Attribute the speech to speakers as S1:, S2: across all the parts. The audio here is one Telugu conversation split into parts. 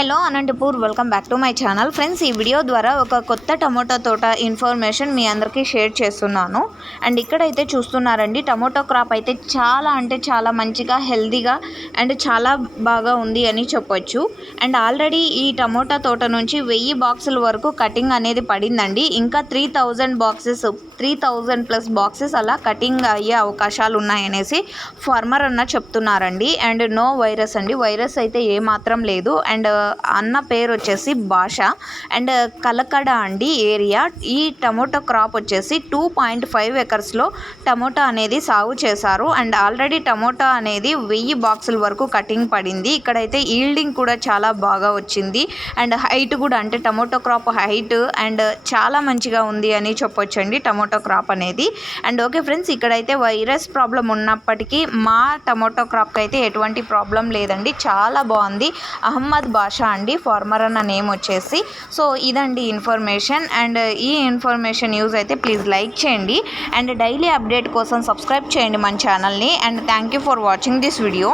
S1: Hello Anantapur welcome back to my channel friends ఈ వీడియో ద్వారా ఒక కొత్త టమోటా తోట ఇన్ఫర్మేషన్ మీ అందరికీ షేర్ చేస్తున్నాను. అండ్ ఇక్కడైతే చూస్తున్నారండి టమోటో క్రాప్ అయితే చాలా అంటే చాలా మంచిగా హెల్తీగా అండ్ చాలా బాగా ఉంది అని చెప్పొచ్చు. అండ్ ఆల్రెడీ ఈ టమోటా తోట నుంచి వెయ్యి బాక్సుల వరకు కటింగ్ అనేది పడిందండి. ఇంకా three thousand boxes three thousand plus boxes అలా కటింగ్ అయ్యే అవకాశాలు ఉన్నాయనేసి ఫార్మర్ అన్న చెప్తున్నారండి. అండ్ నో వైరస్ అండి. వైరస్ అయితే ఏమాత్రం లేదు. అండ్ అన్న పేరు వచ్చేసి భాష. అండ్ కలకడ అండి ఏరియా. ఈ టమోటో క్రాప్ వచ్చేసి టూ పాయింట్ ఫైవ్ ఎకర్స్లో టమోటా అనేది సాగు చేశారు. అండ్ ఆల్రెడీ టమోటా అనేది వెయ్యి బాక్సుల వరకు కటింగ్ పడింది. ఇక్కడైతే ఈల్డింగ్ కూడా చాలా బాగా వచ్చింది. అండ్ హైట్ కూడా అంటే టమోటో క్రాప్ హైట్ అండ్ చాలా మంచిగా ఉంది అని చెప్పొచ్చండి టమోటో క్రాప్ అనేది. అండ్ ఓకే ఫ్రెండ్స్ ఇక్కడైతే వైరస్ ప్రాబ్లం ఉన్నప్పటికీ మా టమోటో క్రాప్కి అయితే ఎటువంటి ప్రాబ్లం లేదండి. చాలా బాగుంది. అహ్మద్ బాషా అండి ఫార్మర్ అన్న నేమ్ వచ్చేసి. సో ఇదండి ఇన్ఫర్మేషన్. అండ్ ఈ ఇన్ఫర్మేషన్ యూజ్ అయితే ప్లీజ్ లైక్ చేయండి. అండ్ డైలీ అప్డేట్ కోసం సబ్స్క్రైబ్ చేయండి మన ఛానల్ని. And thank you for watching this video.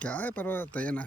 S2: ¿Qué hay? Pero está llena.